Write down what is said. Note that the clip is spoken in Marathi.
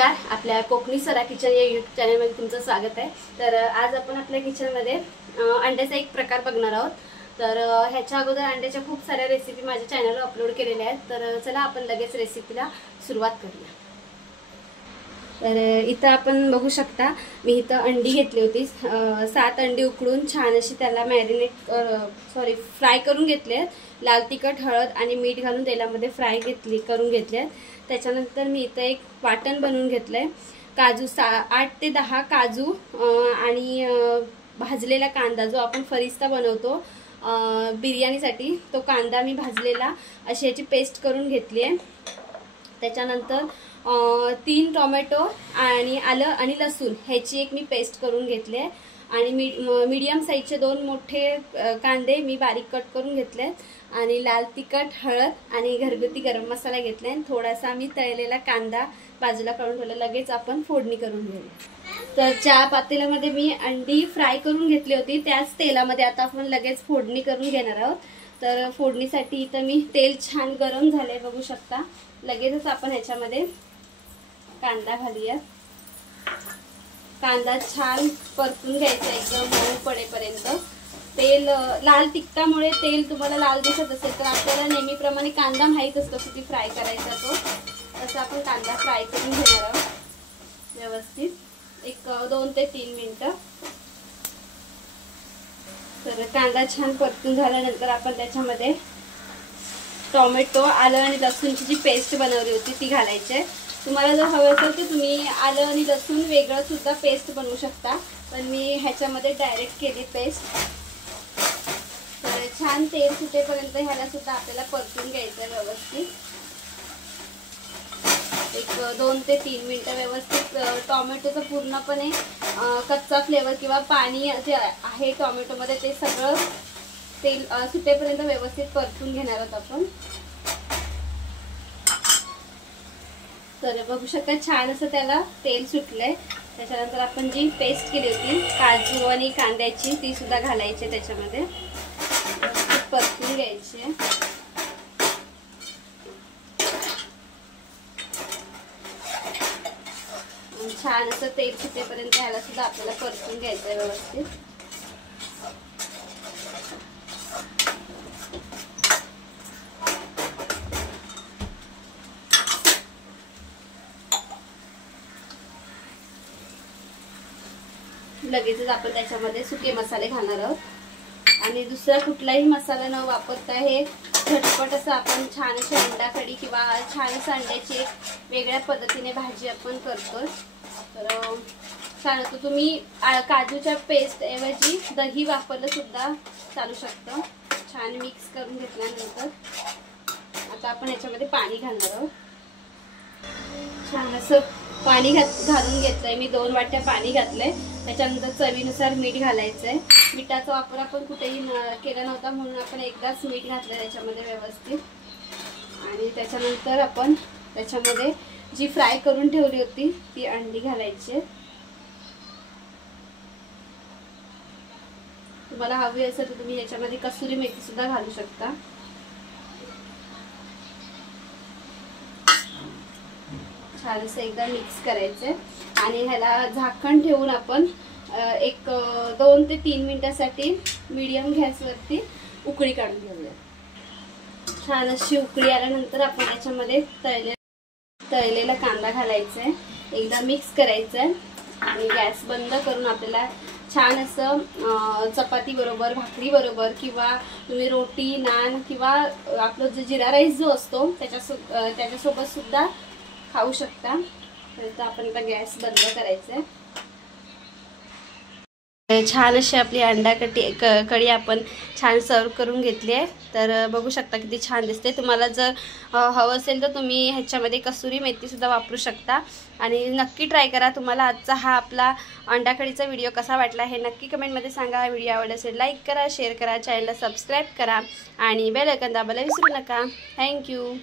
आपल्या कोकणी सरा किचन या यूट्यूब चॅनलमध्ये तुमचं स्वागत आहे। तर आज आपण आपल्या किचनमध्ये अंड्याचा एक प्रकार बघणार आहोत। तर ह्याच्या अगोदर अंड्याच्या खूप साऱ्या रेसिपी माझ्या चॅनलवर अपलोड केलेल्या आहेत। तर चला आपण लगेच रेसिपीला सुरुवात करूया। तर इथं आपण बघू शकता, मी इथं अंडी घेतली होती। 7 अंडी उकडून छान अशी त्याला फ्राय करून घेतले। लाल तिखट, हळद आणि मीठ घालून तेलामध्ये फ्राय करून घेतले। त्याच्यानंतर मी इथं एक वाटण बनवून घेतलंय। काजू 8 ते 10 काजू आणि भाजलेला कांदा, जो आपण फरिस्ता बनवतो बिर्याणीसाठी, तो कांदा मी भाजलेला अशी याची पेस्ट करून घेतली आहे। त्याच्यानंतर 3 टोमॅटो आणि आलं आणि लसूण ह्याची एक मी पेस्ट करून घेतली आहे। आणि मीडियम साईजचे 2 मोठे कांदे मी बारीक कट करून घेतले। आणि लाल तिखट, हळद आणि घरगुती गरम मसाला घेतलाय। थोडासा मी तळलेला कांदा बाजूला काढून ठेवला। लगेच आपण फोडणी करून घेऊया। तर ज्या पातेल्यामध्ये मी अंडी फ्राय करून घेतली होती त्याच तेलामध्ये आता आपण लगेच फोडणी करून घेणार आहोत। तर फोडणीसाठी इथं मी तेल छान गरम झाले बघू शकता। लगेचच आपण ह्याच्यामध्ये कांदा घालूया। कांदा छान परतून घ्यायचा एकदम मऊ पडेपर्यंत। तेल लाल तिखटामुळे तेल तुम्हाला लाल दिसत असेल तर आपल्याला नेहमीप्रमाणे कांदा माहित असतो किती फ्राय करायचा तो। तसं आपण कांदा फ्राय करून घेणार आहोत व्यवस्थित एक 2 ते 3 मिनिटं। तर कांदा छान परतून झाल्यानंतर आपण त्याच्यामध्ये टोमॅटो, आलं आणि लसूणची जी पेस्ट बनवली होती ती घालायची। तुम्हाला जर हवं असेल तर तुम्ही आलं आणि लसूण वेगळं सुद्धा पेस्ट बनवू शकता, पण मी ह्याच्यामध्ये डायरेक्ट केली पेस्ट। तर छान तेल सुटेपर्यंत ह्याला सुद्धा आपल्याला परतून घ्यायचं व्यवस्थित एक 2 ते 3 मिनिटं। व्यवस्थित टोमॅटोचा पूर्णपणे कच्चा फ्लेवर किंवा पाणी जे आहे टोमॅटोमध्ये ते सगळं तेल सुटेपर्यंत व्यवस्थित परतून घेणार आहोत आपण। तर बघू शकता छान असं त्याला तेल सुटलंय। त्याच्यानंतर आपण जी पेस्ट केली होती काजू आणि कांद्याची ती सुद्धा घालायची, त्याच्यामध्ये परतून घ्यायची। छान असं तेल सुटेपर्यंत ह्याला सुद्धा आपल्याला परतून घ्यायचं व्यवस्थित। लगेचच आपण त्याच्यामध्ये सुके मसाले घालणार आहोत आणि दुसरा कुठलाही मसाला न वापरता हे झटपट असं आपण छान अशी अंडा कढी किंवा छान असं अंड्याची एक वेगळ्या पद्धतीने भाजी आपण करतो। तर छान होतं। तुम्ही काजूच्या पेस्ट ऐवजी दही वापरलं सुद्धा चालू शकतं। छान मिक्स करून घेतल्यानंतर आता आपण याच्यामध्ये पाणी घालणार आहोत। छान असं पाणी घालून घेतलंय मी, 2 वाट्या पाणी घातलंय। त्याच्यानंतर चवीनुसार मीठ घालायचंय। मिठाचा वापर आपण कुठेही केला नव्हता म्हणून आपण एकदाच मीठ घातलंय त्याच्यामध्ये व्यवस्थित। आणि त्याच्यानंतर आपण त्याच्यामध्ये जी फ्राय करून ठेवली होती ती अंडी घालायची। तुम्हाला हवी असेल तर तुम्ही याच्यामध्ये कसुरी मेथी सुद्धा घालू शकता। छान असं एकदा मिक्स करायचं आणि ह्याला झाकण ठेवून आपण एक 2 ते 3 मिनिटासाठी मीडियम गॅसवरती उकळी काढून घेऊया। छान अशी उकळी आल्यानंतर आपण याच्यामध्ये तळलेला कांदा घालायचा आहे, एकदा मिक्स करायचं आहे आणि गॅस बंद करून आपल्याला छान असं चपाती बरोबर, भाकरी बरोबर किंवा तुम्ही रोटी, नान किंवा आपला जो जिरा राईस जो असतो त्याच्यासोबत सुद्धा खाऊ शकता। तर आपण आता गॅस बंद करायचा आहे। छान अशी आपली अंडा कढी आपण छान सर्व करून घेतली आहे। तर बघू शकता किती छान दिसते। तुम्हाला जर हवं असेल तर तुम्ही ह्याच्यामध्ये कसुरी मेथी सुद्धा वापरू शकता आणि नक्की ट्राय करा। तुम्हाला आजचा हा आपला अंडा कढीचा व्हिडिओ कसा वाटला हे नक्की कमेंटमध्ये सांगा। व्हिडिओ आवडला असेल लाईक करा, शेअर करा, चॅनलला सबस्क्राईब करा आणि बेल आयकॉन दाबायला विसरू नका। थँक्यू।